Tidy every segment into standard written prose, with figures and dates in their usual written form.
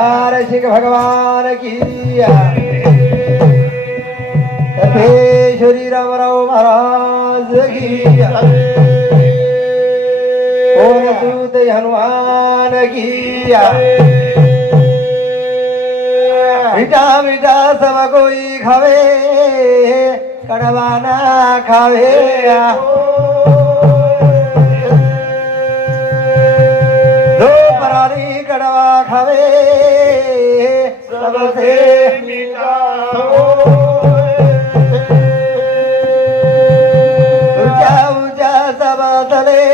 वार्षिक भगवान की श्री रामराव महाराज की ओम दूत हनुमान की मीठा मीठा सब कोई खावे कड़वा ना खावे दो परारी कड़वा खावे सबसे मीठा ऊंचा ऊंचा सब तले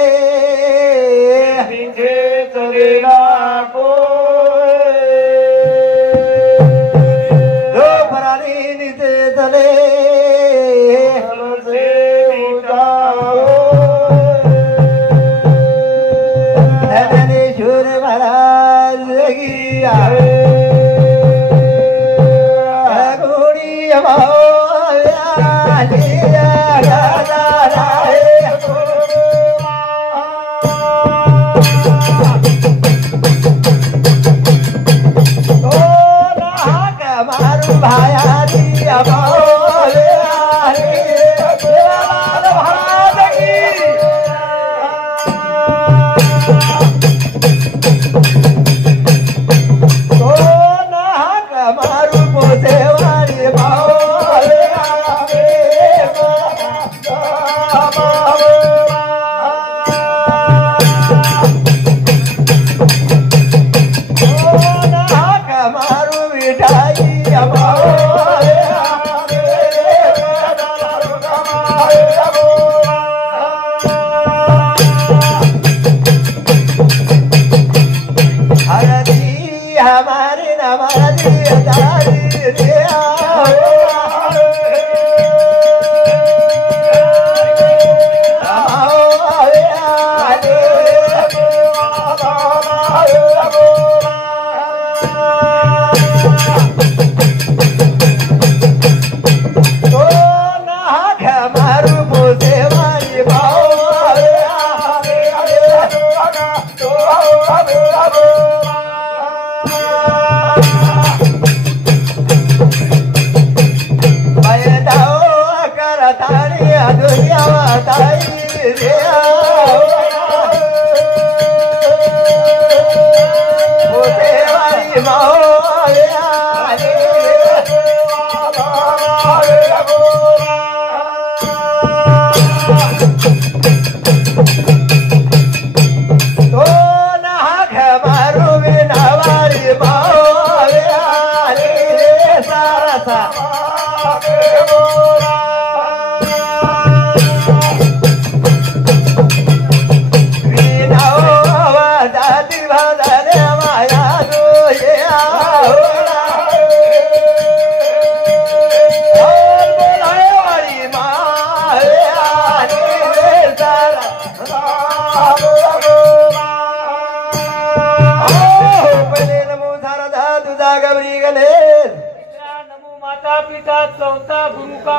नीचे चलेला को दो परारी नीचे चले सबसे ऊंचा धनेश्वर महाराज की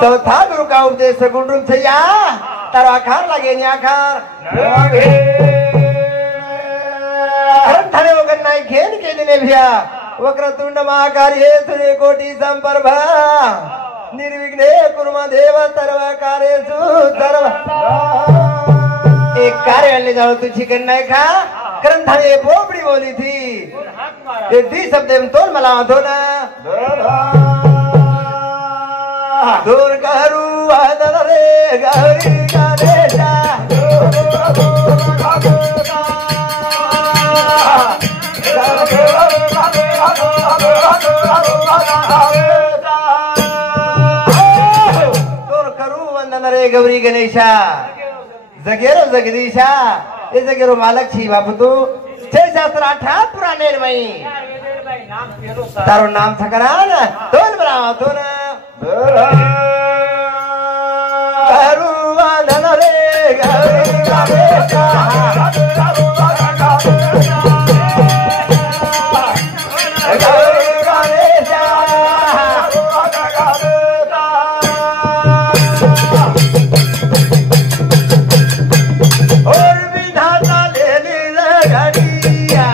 चौथा गुरु का उपदेश गुंडरूम से या तारा आखार लगे नहीं आखार थने वगन नहीं खेल के दिने भैया वक्रतुंड महाकार्य सूर्य कोटि संप्रभ निर्विघ्ने कुर्म देव सर्वकार्येषु सर्व एक कार्य ले जाओ तू चिकन नहीं खा ग्रंथ ने बोबड़ी बोली थी ये दी शब्द में तोल मला दो ना दूर करू आदर रे गौरी गणेशा दूर करू वंदन रे गौरी गणेशा जगेरो जगदीशा ये जगेरो मालक छी बापू तू 618 पुराने मई तारो नाम थकरा ना तोल बरावा तो ना करुवानन रे गौरी गणेशा गौरी गणेशा और विधाता ले ली घड़िया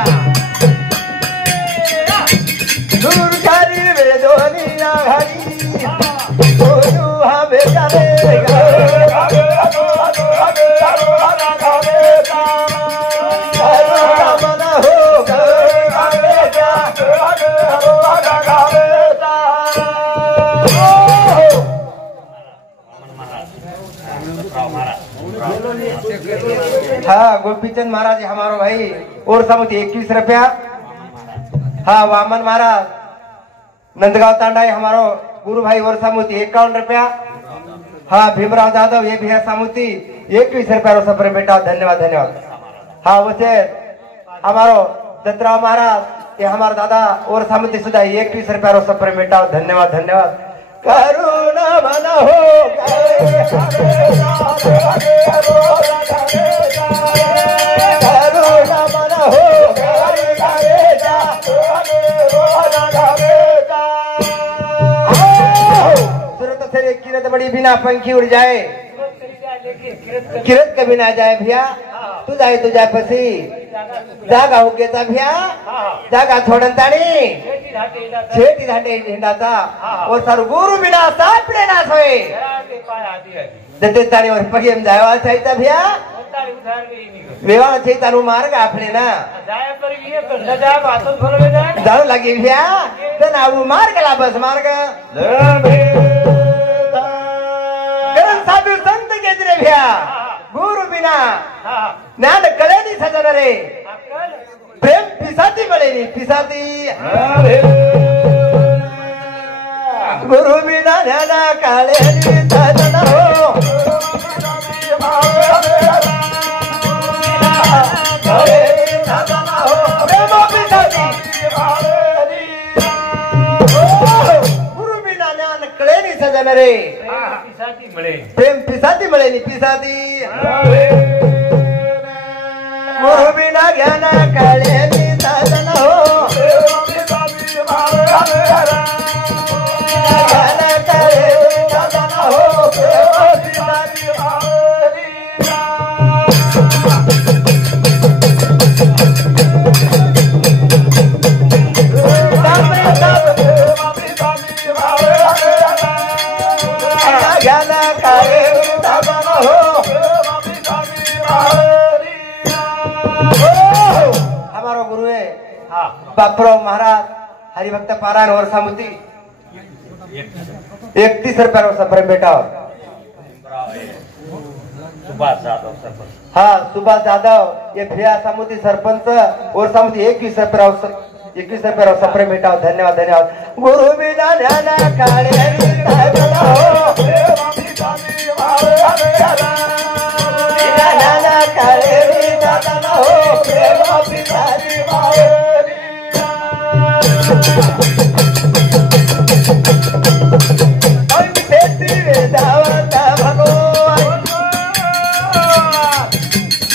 गोपीचंद महाराज है हमारो भाई और समुति 21 रुपया। हाँ वामन महाराज नंदगांव तांडा है हमारो गुरु भाई और समुति 51 रुपया। हाँ भीमराव यादव ये भी है समुति 21 रुपया सब बेटा धन्यवाद धन्यवाद। हाँ वैसे हमारो दत्तराव महाराज ये हमारे दादा और समिति सुधा 21 रुपया सब बेटा धन्यवाद धन्यवाद। करुणा मन हो करुणा मन हो सूरत से किरत बड़ी बिना पंखी उड़ जाए किरत कभी ना जाए भैया तू जाए पसी जागा हो गेता भैया जागा छोड़न ताणी छेटी धाटे हिंडाता और सर गुरु बिना सापडे ना सोए जते ताणी और पगेम जायवा चाहिता भैया वेवा चाहिता नु मार्ग आपले ना जाऊ लगी भैया तर आऊ मार्ग ला बस मार्ग साधु संत घेतले भैया गुरु बिना ज्ञान कळे नहीं सजन रे प्रेम पिसाती बळे नहीं पिसाती गुरु बिना ज्ञान कळे नहीं सजन हो प्रेम पिसाती गुरु बिना ज्ञान कळे नहीं सजन रे प्रेम पिसाती बळे नहीं पिसाती गुरु बिना ज्ञान कळे नहीं सजन हो ज्ञान कळे नहीं सजन हो ज्ञान कळे नहीं सजन हो हमारो गुरु है बापराव महाराज हरिभक्त पारायण और समुति 31 रुपया सफर बेटा। हाँ सुभाष यादव ये भैया समुति सरपंच और समुति 21 रुपया सफर बेटा धन्यवाद धन्यवाद। गुरु बिना ज्ञान कळे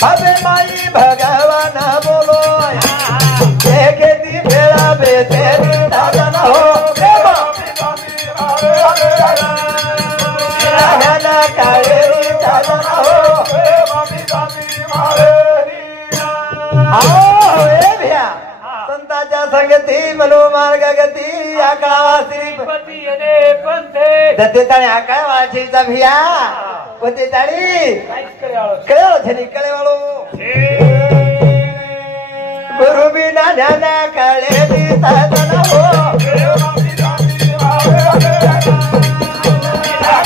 अबे माई भगवान बोलो देखे दी भेड़ा बेते दादा न हो काले दादा न हो आओ ए भैया संताच्या संगती मनो मार्ग गती आकावा श्रीपती अने पंथे दते ताणे आकाळ वाचीचा भैया पते ताणी कळेवाळो छनी कळेवाळो गुरु बिना ज्ञान कळे नहीं सजन हो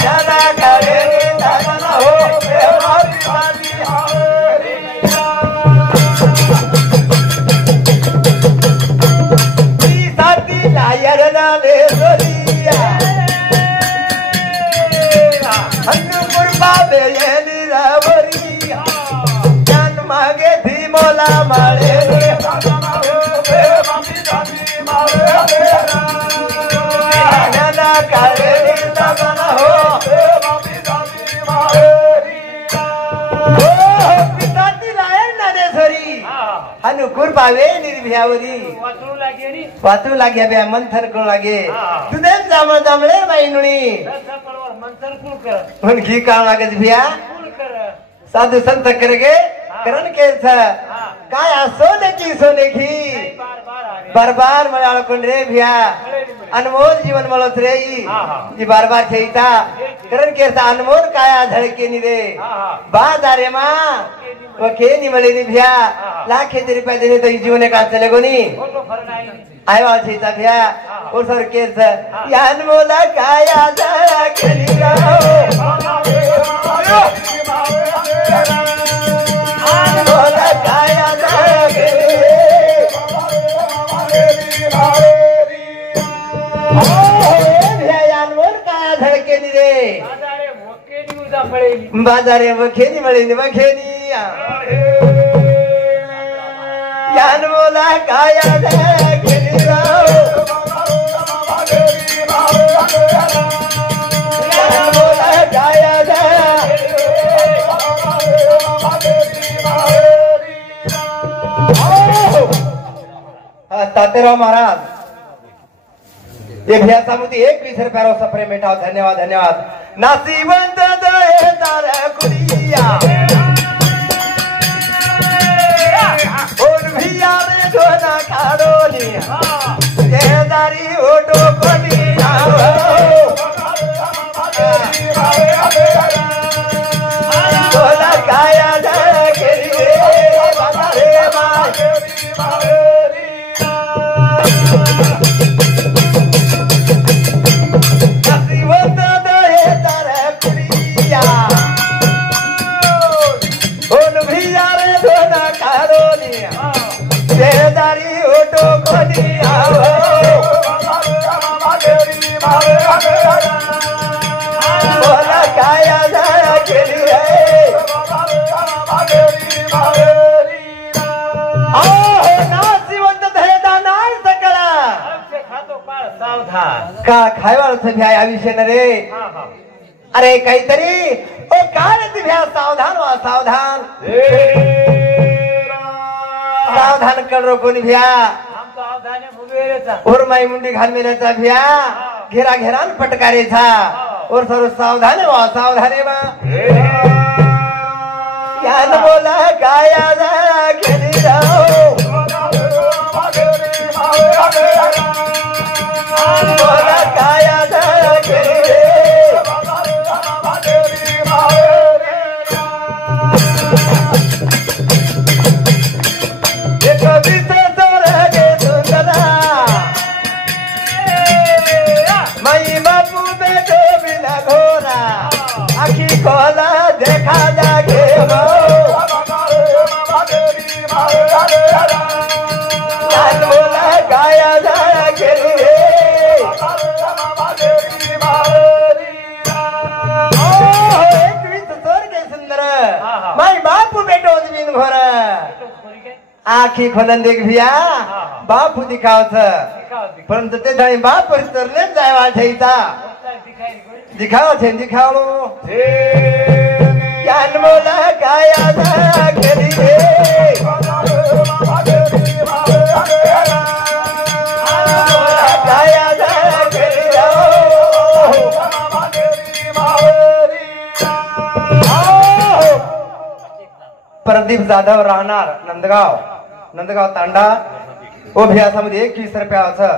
ज्ञान कळे नहीं सजन हो साथी लायर नाले सोरिया बेली रावरी ज्ञान मागे धीमोला माळे ज्ञान काळे सजन हो पिताती लायन नादेश्वरी अनुकूर पावे निर्भयावरी वाचू लाग्या बे मंथन करू लागे तुझे जांभळ जांभळे बाईनुणी उनकी काम लागे भैया साधु संत करगे करण के काय सोने की बार बार मलाल कुंडरे भैया अनमोल जीवन मलोत रे जी बार बार छईता करण के अनमोल काया धड़के नि रे बाजारे मां वो के नि मले नि भैया लाखे रुपया देने तो जीवन का चलेगो नी आय वाल छईता भैया और सर के अनमोल काया धड़के नि बोला काया अनमोल काय धडकेली रे बाजारे वखेनी मळीनी वखेनी अनमोला काया धडकेली राव अनमोला काया तातेराव महाराज एक ह्याच्यामध्ये 21 रुपयावर सप्रे मेटाव धन्यवाद धन्यवाद नासिवंत दहे तार कुडिया ओन भिया रे धोना खाडोलिया देदारी ओटो कोडिया बोला काया धर केली रे बाबा रे बोला काया धर केली रे का खायवाळ भ्या या विषय न रे अरे काहीतरी ओ काय भ्या सावधान वा सावधान सावधान कर कोणी भ्या और माई मुंडी घाल मेल्याचा भ्या घेरा घेरान फटकारेचा और सर्व सावधान वा सावधान बा यान बोला काया जरा केली राव बोला काया जरा केली रे खोला देखा जाके बोला गाया जाया के सुंदर माई बापू बेटो बिन घोर आखी खोलन देख भिया बापू दिखावत परंतु ते धणी बाप तरले जायवा ठेईचा दिखाओ थे दिखाओ ज्ञान बोला काया धरा केली रे काया धरा केली प्रदीप जाधव राहणार नंदगाव तांडा अभ्यासामध्ये 21 रुपयाचं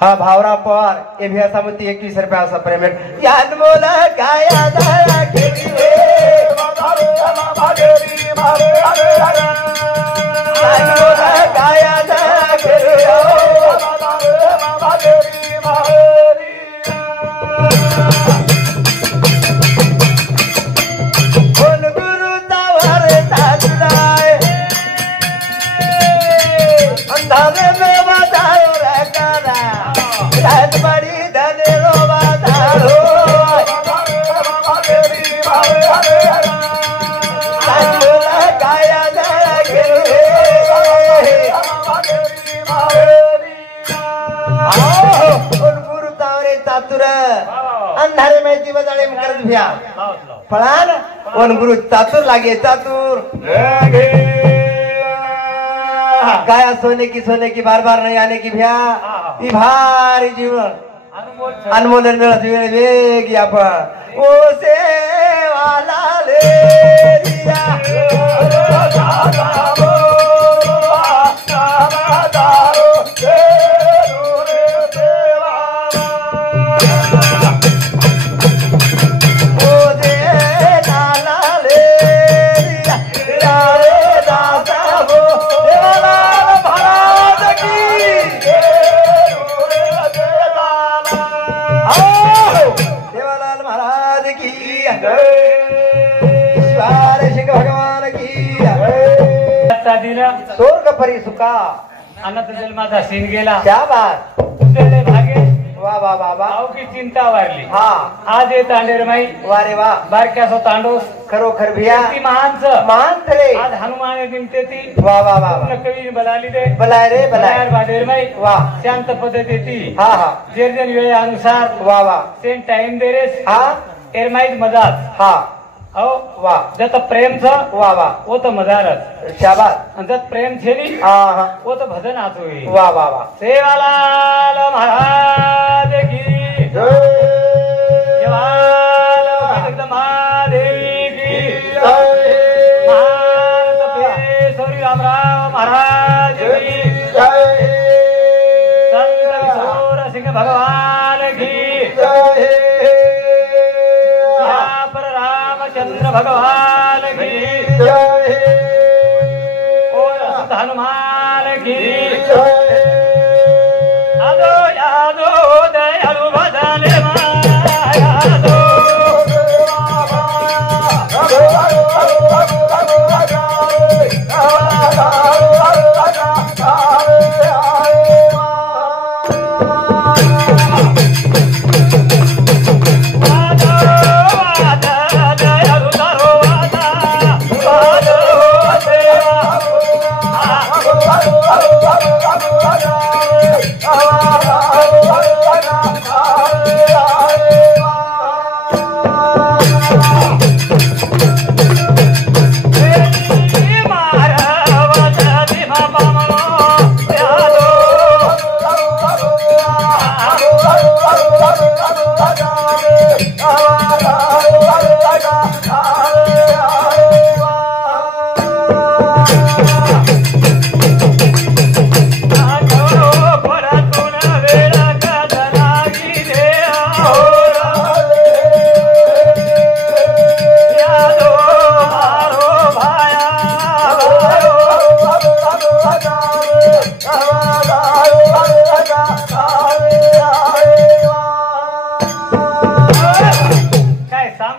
हा भावरा पवार अभ्यासामध्ये 21 रुपयाचा पेमेंट यान बोला काया धरा केली रे यान बोला काया धरा केली कोण गुरु तावर ताजदाय अंधारे में बतायो रे करा रात बड़ी धनेरो बतायो बोला काया धरा केली कोण गुरु तावरे चातुर अंधारे में दिवस आले करत भ्या फळान कोण गुरु चातुर लागे चातुर गाया सोने की बार बार नहीं आने की भ्या ई भारी जीवन अनमोल वेग आपण ओ से वाला ले देवालाल महाराज की जय दिला स्वर्ग परी सुका अनंत जन्माचा सीन गेला शाबास उतरले भागे वा वा वा वा अवघी चिंता वारली हा आज ये तांडेरमाई वा रे वा बारक्यासो तांडोस खरोखर भिया ती महानच मान रे आज हनुमान दिमते ती वा वा वा वा. कवी बलाली दे बलाय रे बलाय बलायर बाडेरमाई वा शांत पद्धती ती हा हा जेरजन वेळेनुसार वा वा सेम टाइम दे रेस हा एरमाईज मजाज हा हो वा जत प्रेम छ वा वा वो तो मजारच शाबास आणि जत प्रेम छे नी हा हा वो तो भजन आचोई वा वा वा सेवालाल महाराज की जय जवाल महादेवी की जय महान तपेश्वरी रामराव महाराज की जय संत किशोर सिंह भगवान की जय पर रामचंद्र भगवान की जय और संत हनुमान की जय आदो यादो दयालु भजन यादो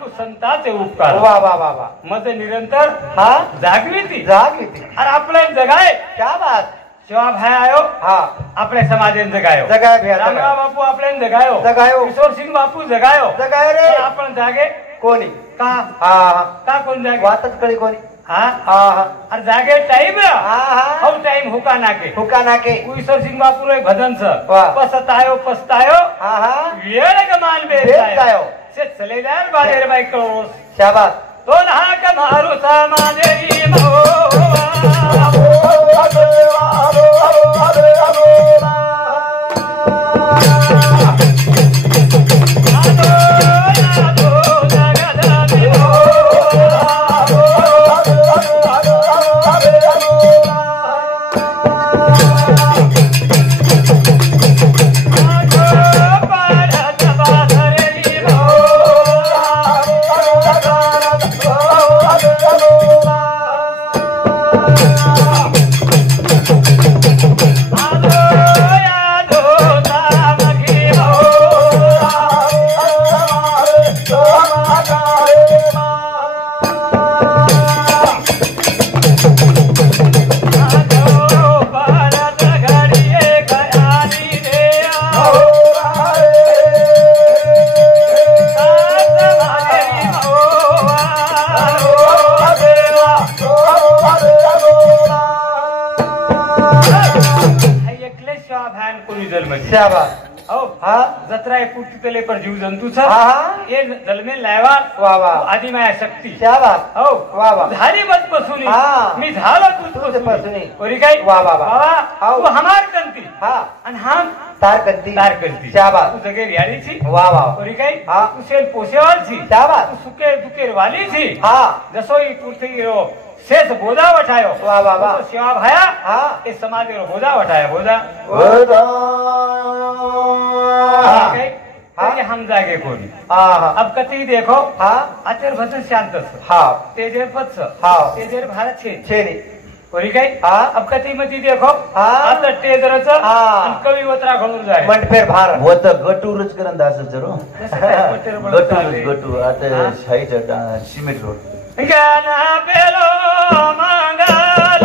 वा वा वा वा मग निरंतर हा जागली ती जागली ती अरे आपल्या जगाय क्या बात शिवा भाई आयो हा आपल्या समाजेन जगायो जगाय भिया रामराव बापू आपल्या जगायो जगायो किशोर सिंग बापू जगायो जगाय रे पण आपण जागे कोणी का हा हा का कोण जागे वातच कळी कोणी हा हा हा अरे जागे टाइम हा हा हौ टाइम हुका नाके हुका नाके किशोर सिंग बापू रे भजन छ वाह. पसतायो पसतायो हा हा वेळ गमान बेचायो. बेचायो से चले जाय बाहेर बाई कळोस शाबास तो नाक मारू समाजे मोवा शाबास हो हा जत्रा पुटी तले पर जीव जंतू छ हा हा ये जलमे लायवा वा वा आदि माया शक्ती शाबास हो वा वा झाली बस पसुनी हा. मी झालो तुझ तुझ पसुनी. कोरी काय वा वा वा. बाबा हो. तू हमार कंती हा आणि हम तार करती तार करती शाबास तू जगे रियाली छी वा वा कोरी काय हा. तू सेल पोसेवाल छी शाबास तू सुके दुकेर वाली छी हा जसोई तुरथी रो शेष बोधा वठायो वा वा वा. तो सेवा भाया हा એ સમાજ રો બોધા વટાયા બોધા हा हाँ हम जागे कोणी हा अब कती देखो हा आचर भजन शांत हा तेजेर पत्स हा. तेजेर भारत छे छेनी कोणी काय हा. अब कती मती देखो हा. आता टेजरच हा. कवी वत्रा घालून जाय मंडफेर भार होत गटूरच करंत असं जरो गटूरच गटू हा. आता शाहीचा सिमेंट रोड गाना पेलो मंगल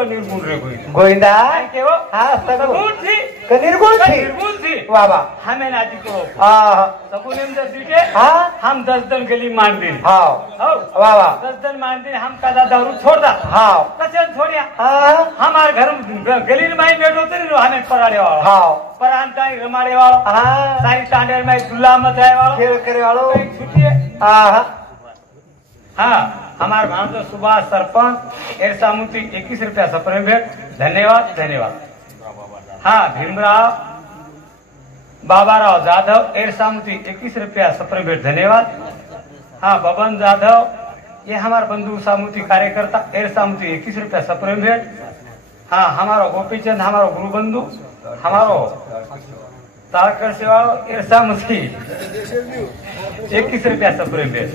का निर्गुण रे कोई गोविंदा काय के हो हा सगुण सगुण थी का निर्गुण थी निर्गुण थी बाबा हमें नाती करो हाँ सगुन हम 10 दीजिए हाँ हम 10 दिन के लिए मान दिन हाँ हो बाबा 10 दिन मान दिन हम का दारू छोड़ दा हाँ कसे छोड़िया हाँ हमारे घर में गली में बैठो तो हमें पराड़े वाला हाँ परांता रमाड़े वाला हाँ सारी तांडेर में दुल्ला मचाए वाला खेल करे वालों छुट्टी है हाँ हाँ हमारे भांजो सुभाष सरपंच एरसामुती 21 रुपया सप्रेम भेंट धन्यवाद धन्यवाद। हाँ भीमराव बाबाराव जाधव एरसामुती 21 रुपया सप्रेम भेंट धन्यवाद। हाँ बबन जाधव ये हमारे बंधु सामुती कार्यकर्ता एरसामुती 21 रुपया सप्रेम भेंट। हाँ हमारो गोपीचंद हमारो गुरु बंधु हमारो तारकर सेवा एरसामुती 21 रुपया सप्रेम भेंट।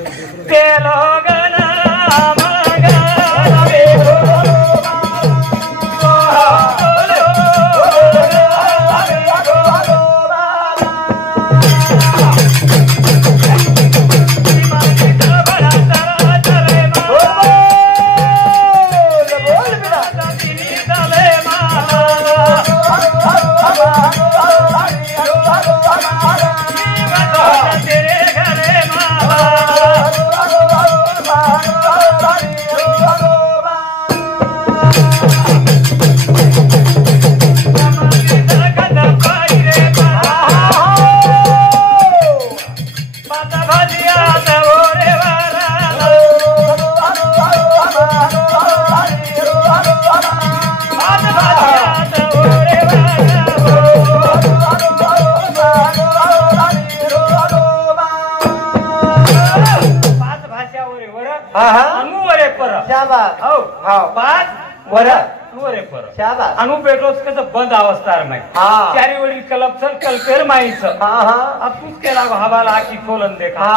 अनु पेट्रोल कसं बंद अवस्था में चारी वडील कलपसर कल्पेर माईच अब तूच केला हवाला आखी खोलन देखा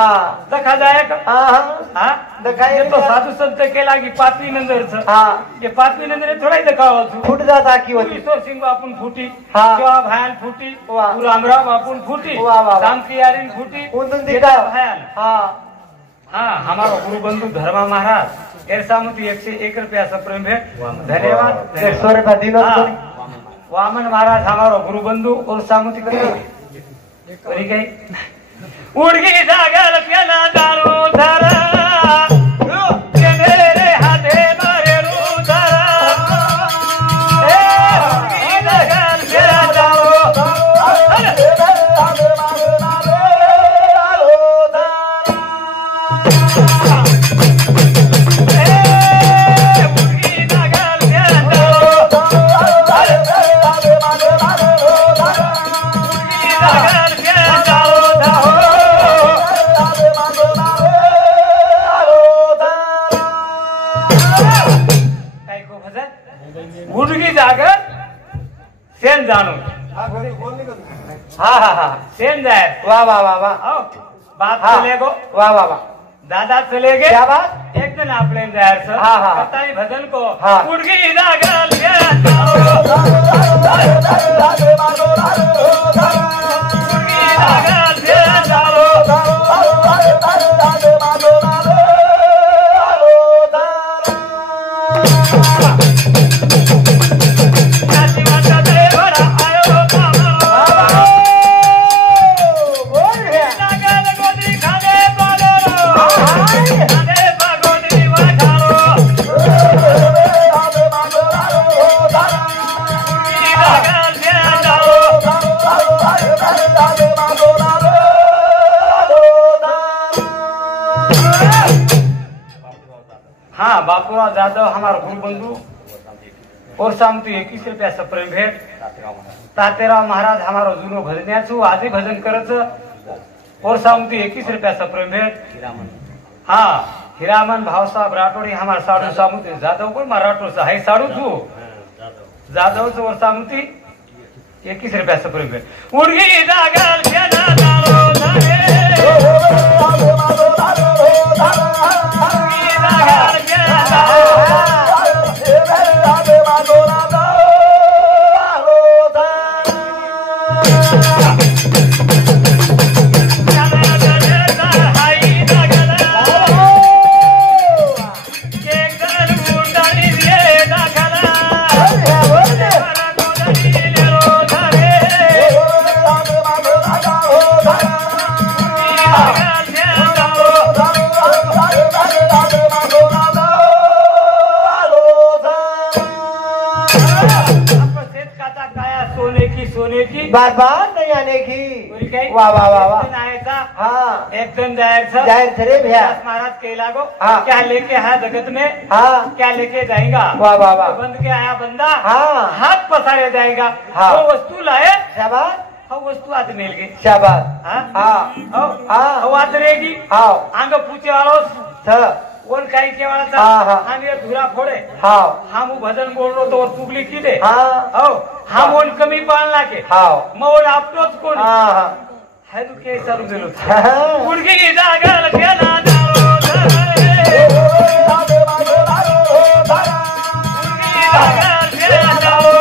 दखा जाए का दखाए तो साधू संत केला की पातळी नंदरच ये पातळी नंदर थोडा दखावा फुट जात आखी होती ईश्वर सिंह आपण फुटी किंवा भयान फुटी रामराम आपण फुटी शांती यारीन फुटी उंदून दिखा भयान हाँ हमारा गुरु बंधु धर्मा महाराज एरसामुती 101 रुपया सप्रेम भेंट धन्यवाद 100 रुपया दिनो वामन महाराज हमारा गुरु बंधु और सामुती करी गई उड़गी जागल केला दारू धरा मेरे हाथे मारे रू धरा उड़गी जागल केला दारू गुडगी जागर सेन जानो हाँ हाँ हाँ सेन जाए वाह वाह वाह वाह बात चले गो वाह वाह वाह दादा चले गए क्या बात एक दिन आप लेन जाए सर हाँ हाँ कताई भजन को हाँ गुडगी जागर हाँ बापूराव जाधव हमारा गुरु बंधु और सामती 21 रुपया सप्रेम भेट तातेराव महाराज हमारा जुनो भजन्याचू आजही भजन करच और सामती 21 रुपया सप्रेम भेट हाँ हिरामन भावसाहेब राठोडी हमारा साडू सामुती जाधव पण मराठो है साडू छू जाधव और सामुती 21 रुपया सप्रेम भेट उड़गी जागल केला दारू बार बार नहीं आने की बोली काय वाह वाह वाह वाह एक दिन आएगा हाँ एक दिन जाएगा जाहिर थे भैया व्यास महाराज के लागो हाँ। क्या लेके आया जगत में हाँ क्या लेके जाएगा वाह वाह वाह बंद के आया बंदा हाँ हाथ पसारे जाएगा हाँ। वो वस्तु लाए शाबाश वो वस्तु आज मिल गई शाबाश हाँ हाँ हाँ वो आज रहेगी हाँ आंग पूछे वालो थ वन काही के वाला था हाँ, हाँ। हम ये धुरा फोड़े हाँ हम वो भजन बोल रो तो चुगली की दे हाँ हम वन कमी पालना के हाँ मोल आपलोच कोणी हाँ हाँ है तू के चालू गेलो हाँ। गुडगी जागल केला दारो धरे गुडगी जागल केला दारो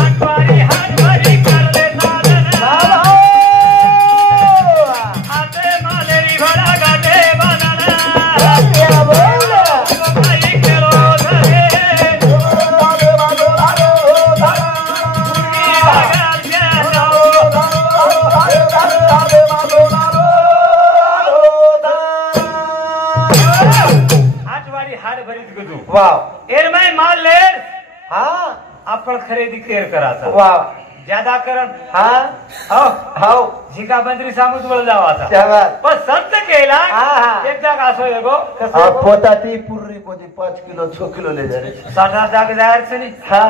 हाटवारी करले साधन आते मालेरी भड़ा गाते बनना भाई केलो धरे हाटवारी हाट भरीत गदू वाह एरमाई माल ले हाँ आपण खरेदी केर कराचा वाह ज्यादा करण हाँ हो हाउ झिका बंदरी सामूत वळ जावाचा शाबाश पण संत केला हा, हा. एक जाग असो येगो पोता ती पूर्वी कोणती 5 किलो 6 किलो ले जा रे 7-8 जाग जायचं नाही हाँ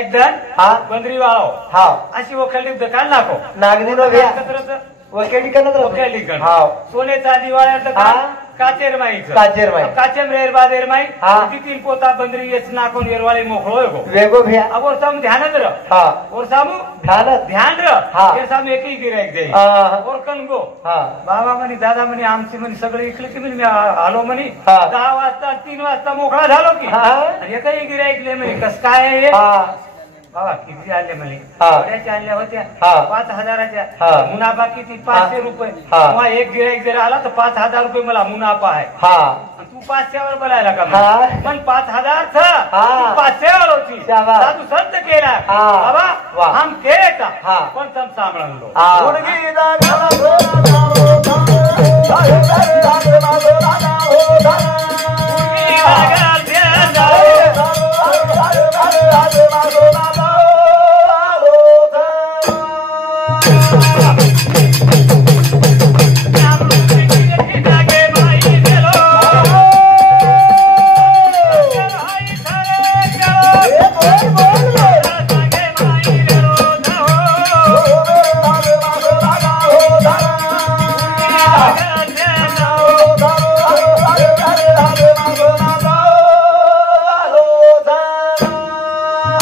एक जण हा. बंदरी वाळो हाँ अशी वखली दुकान नाको नागरी नो भैया कचरत वकेडी करत वखली कण हाँ सोने चांदी वाळ्याचं हा. काम काचेर माईचं काचेर माई. काचेम रेर बादेर माई हा. तिथील पोता बंदरी येच नाकोन येरवाळी मोकळो येगो वेगो भैया अब और सामू ध्यानच र हाँ और सामू ध्यान ध्यान र हा. ये सामू एकही गिरायक जाई हाँ और कन गो हाँ बाबा म्हणे दादा म्हणे आमची म्हणे सगळे इकले की म्हणे मी आलो म्हणे हा. 10 वाजता 3 वाजता मोकळा झालो की हा. आणि एकही गिरायकले म्हणे कस काय आहे हे? हाँ बाबा किती आले म्हणे हा. थोड्याच्या आणल्या होत्या हा. 5,000च्या हा. मुनाफा किती 500 रुपये हा. तेव्हा एक गिरायक जर आला तर 5,000 रुपये मला मुनाफा आहे हाँ आणि तू 500 वर बोलायला का हा. पण 5,000 हा. 500 वर होती शाबास. साधू संत केला हा. बाबा वाह. हम केता हा. पण तम सांभाळलो हाँ गुडगी लागल ध्यान जागे माई गेलो भाई खरे गेलो जागे माई गेलो लागल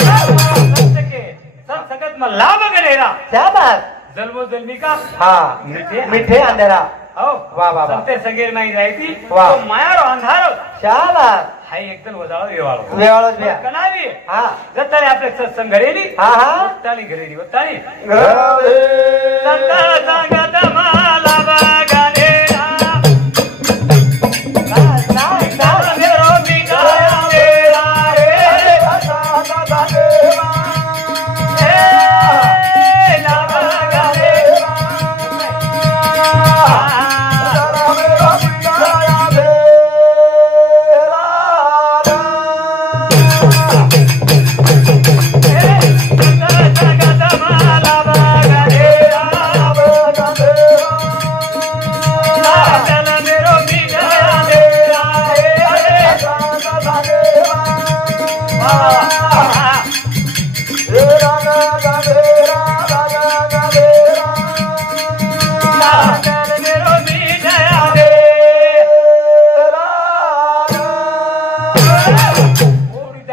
ध्यान संत सकत में लाभ गलेरा शाबाश जन्मो जन्मी का हाँ मीठे अंधेरा हो वाह, वाह, वाह. संते सगेर माई जायती वाह. तो मायारो अंधारो शाबाश हाय एकदम वजाळो येवाळो वेवाळोच भैया कनावी हाँ जत्ताले आपले सत्संग घरेली हाँ हाँ ताली घरेली वत्ताली संत संगत माला बगालेरा मेरो बिगाया मेरा रे ना बगालेरा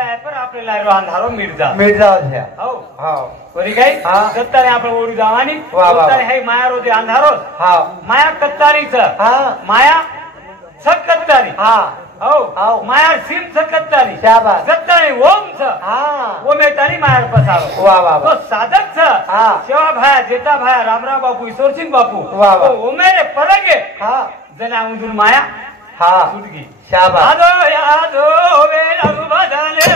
अंधारो मिर्जा मिर्जा भैया हो हाँ बरी काही हा. कत्ताने आपण ओढी जावानी वा, वा. कत्ताने हे माया रोजे अंधारो हाँ माया कत्तानीच हाँ माया सक कत्तानी हाँ हो हो. माया सिम सक कत्तानी शाबाश जत्ताने ओम छ हाँ वो मेतानी माया पसारो वाह वाह तो वाह साधक छ हा. सेवा भाया जेता भाया रामराव बापू ईश्वर सिंह बापू वा, वा. तो ओमेरे परगे हाँ जना उंदून माया हाँ सुटगी शाबाश यादो यादो वे रघु बदले